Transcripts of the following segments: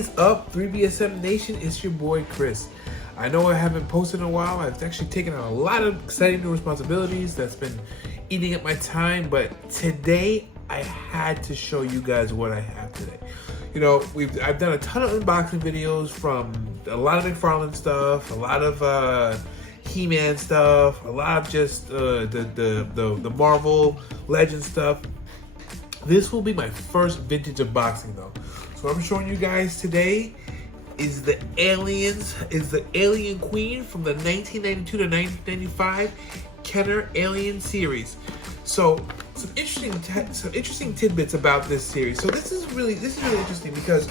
is up, 3BSM Nation? It's your boy Chris. I know I haven't posted in a while. I've actually taken on a lot of exciting new responsibilities that's been eating up my time, but today I had to show you guys what I have today. You know, I've done a ton of unboxing videos from a lot of McFarlane stuff, a lot of He-Man stuff, a lot of just the Marvel Legends stuff. This will be my first vintage unboxing though. So what I'm showing you guys today is the Alien Queen from the 1992 to 1995 Kenner Alien series. So some interesting tidbits about this series. So this is really interesting because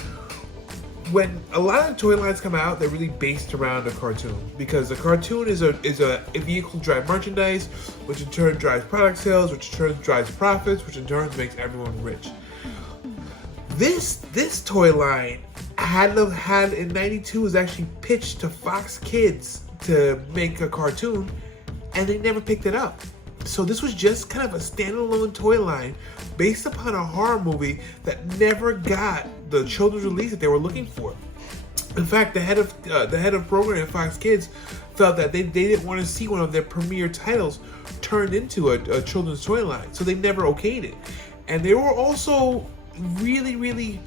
when a lot of toy lines come out, they're really based around a cartoon, because the cartoon is a vehicle to drive merchandise, which in turn drives product sales, which in turn drives profits, which in turn makes everyone rich. This toy line had in '92 was actually pitched to Fox Kids to make a cartoon, and they never picked it up. So this was just kind of a standalone toy line based upon a horror movie that never got the children's release that they were looking for. In fact, the head of programming at Fox Kids felt that they didn't want to see one of their premier titles turned into a children's toy line, so they never okayed it. And they were also really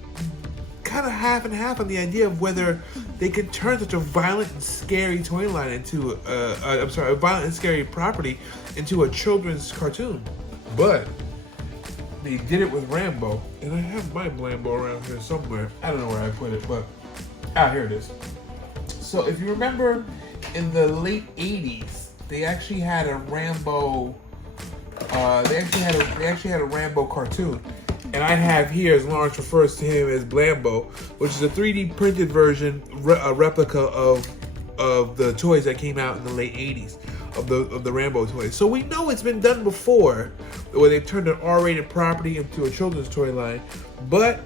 kind of half and half on the idea of whether they could turn such a violent and scary toy line into a violent and scary property into a children's cartoon. But they did it with Rambo, and I have my Rambo around here somewhere. I don't know where I put it, but here it is. So if you remember, in the late '80s, they actually had a Rambo. They actually had a Rambo cartoon. And I have here, as Lawrence refers to him as Blambo, which is a 3D printed version, a replica of the toys that came out in the late '80s, of the Rambo toys. So we know it's been done before, where they've turned an R-rated property into a children's toy line, but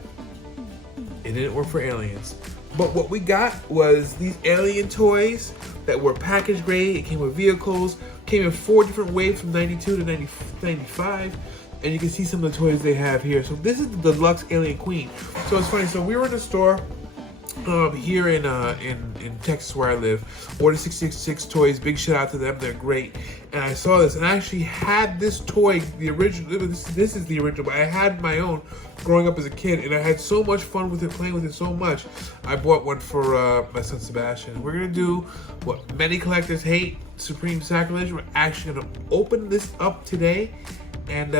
it didn't work for Aliens. But what we got was these Alien toys that were package grade. It came with vehicles, came in 4 different waves from '92 to '95. And you can see some of the toys they have here. So this is the deluxe Alien Queen. So it's funny. So we were in a store here in Texas where I live. Order 666 Toys. Big shout out to them. They're great. And I saw this, and I actually had this toy, the original. This is the original, but I had my own growing up as a kid, and I had so much fun with it, playing with it so much. I bought one for my son Sebastian. We're gonna do what many collectors hate: Supreme Sacrilege. We're actually gonna open this up today and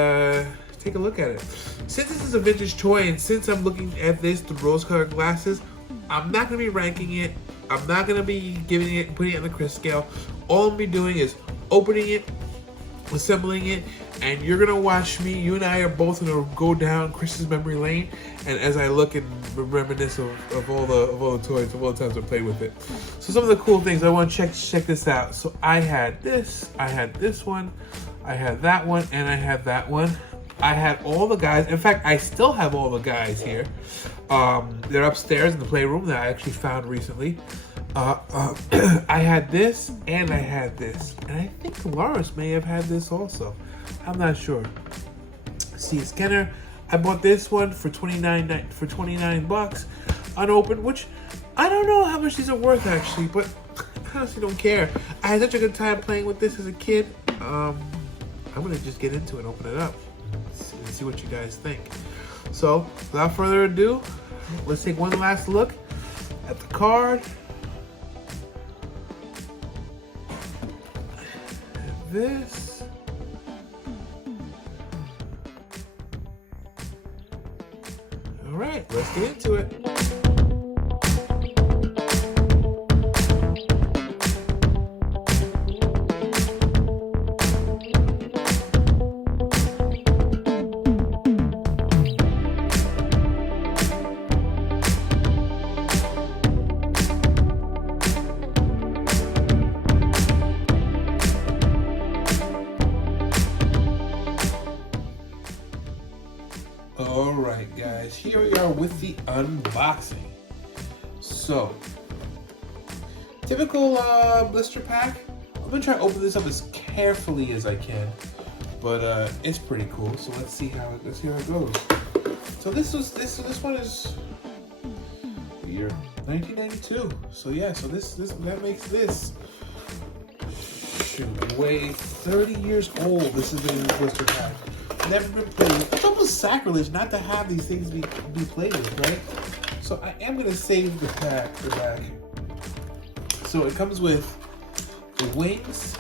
take a look at it. Since this is a vintage toy, and since I'm looking at this through rose-colored glasses, I'm not going to be ranking it. I'm not going to be giving it, putting it on the Chris scale. All I'm going to be doing is opening it, assembling it, and you're going to watch me. You and I are both going to go down Chris's memory lane, and as I look and reminisce of all the toys, of all the times I played with it. So some of the cool things, I want to check this out. So I had this one, I had that one, and I had that one. I had all the guys. In fact, I still have all the guys here. They're upstairs in the playroom that I actually found recently. I had this, and I had this. And I think Lawrence may have had this also. I'm not sure. See, it's Kenner. I bought this one for $29 unopened, which I don't know how much these are worth actually, but I honestly don't care. I had such a good time playing with this as a kid. I'm gonna just get into it, open it up, and see what you guys think. So, without further ado, let's take one last look at the card. And this. All right, let's get into it. Alright guys, here we are with the unboxing. So, typical blister pack. I'm gonna try to open this up as carefully as I can, but it's pretty cool. So let's see how it goes. So this one is, year? 1992. So yeah, so that makes this way 30 years old. This is the blister pack. Never been played with. It's almost sacrilege not to have these things be played with, right? So I am gonna save the back. So it comes with the wings.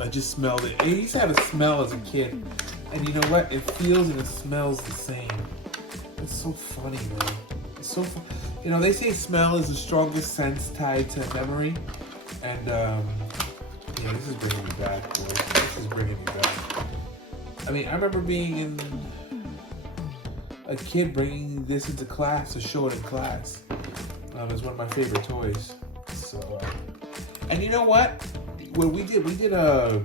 I just smelled it. It used to have a smell as a kid. And you know what? It feels and it smells the same. It's so funny, man. It's so fun. You know, they say smell is the strongest sense tied to memory. And, yeah, this is bringing me back, boys. This is bringing me back. I mean, I remember being a kid bringing this into class to show it in class. It's one of my favorite toys. So, and you know what? When we did a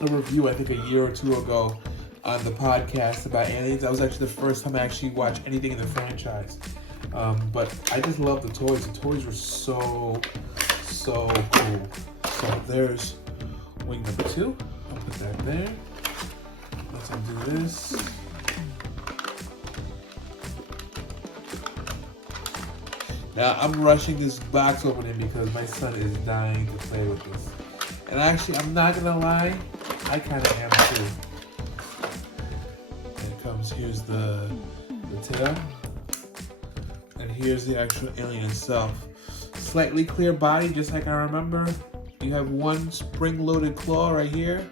review, I think a year or two ago, on the podcast about Aliens. That was actually the first time I actually watched anything in the franchise. But I just love the toys. The toys were so cool. So there's wing number 2. I'll put that there. Let's undo this. Now I'm rushing this box opening because my son is dying to play with this. And actually, I'm not gonna lie, I kind of am too. And it comes, here's the tail. And here's the actual alien itself. Slightly clear body, just like I remember. You have one spring-loaded claw right here.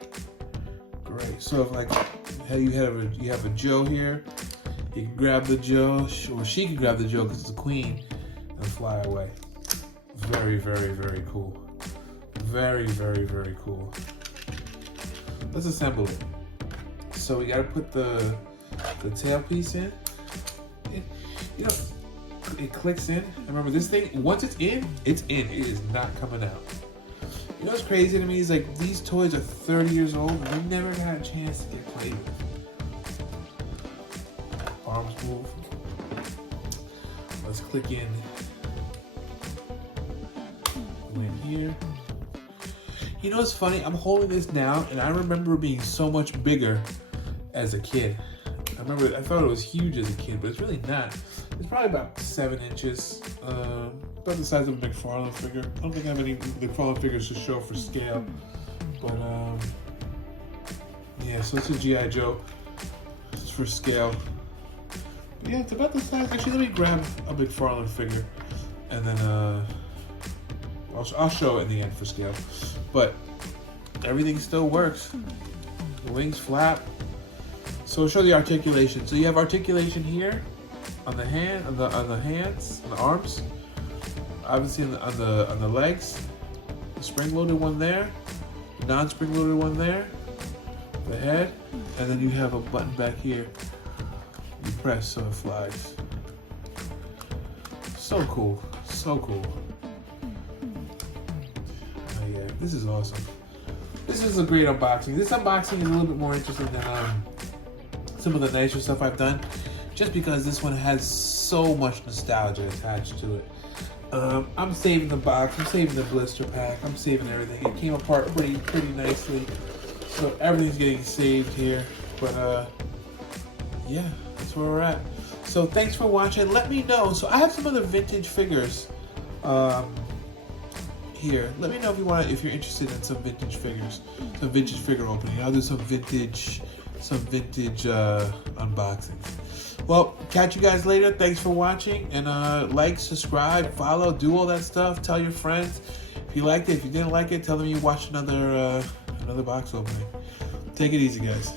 Great. So if like you have a Joe here, you can grab the Joe, or she can grab the Joe because it's a queen, and fly away. Very, very, very cool. Very, very, very cool. Let's assemble it. So we gotta put the tail piece in. You know, it clicks in. Remember, this thing, once it's in, it's in. It is not coming out. You know what's crazy to me is like these toys are 30 years old and we never got a chance to get played with. Arms move. Let's click in. Go in here. You know what's funny? I'm holding this now and I remember it being so much bigger as a kid. I thought it was huge as a kid, but it's really not. It's probably about 7 inches, about the size of a McFarlane figure. I don't think I have any McFarlane figures to show for scale, but yeah, so it's a G.I. Joe. It's for scale. Yeah, it's about the size. Actually, let me grab a McFarlane figure, and then I'll show it in the end for scale. But everything still works. The wings flap. So I'll show the articulation. So you have articulation here on the hand, on the hands, on the arms. Obviously on the legs. The spring-loaded one there. The non-spring-loaded one there. The head, and then you have a button back here. You press so it flies. So cool. So cool. Oh yeah, this is awesome. This is a great unboxing. This unboxing is a little bit more interesting than some of the nicer stuff I've done, just because this one has so much nostalgia attached to it. I'm saving the box, I'm saving the blister pack, I'm saving everything. It came apart pretty nicely, so everything's getting saved here. But yeah, that's where we're at. So thanks for watching. Let me know. So I have some other vintage figures here. Let me know if you're interested in some vintage figures, some vintage figure opening. I'll do some vintage unboxings. Well, catch you guys later. Thanks for watching, and like, subscribe, follow, do all that stuff. Tell your friends if you liked it. If you didn't like it, tell them you watched another box opening. Take it easy, guys.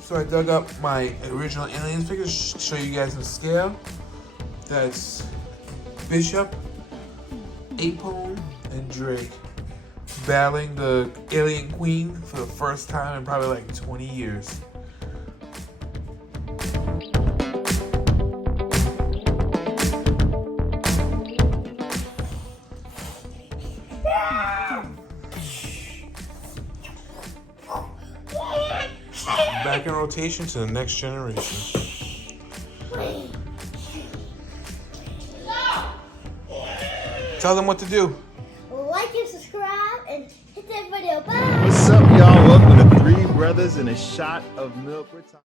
So I dug up my original Aliens figures, show you guys in scale. That's Bishop, Apone, and Drake battling the Alien Queen for the first time in probably like 20 years. back in rotation to the next generation. Tell them what to do. Like and subscribe and hit that video. Bye. What's up, y'all? Welcome to Three Brothers and a Shot of Milk.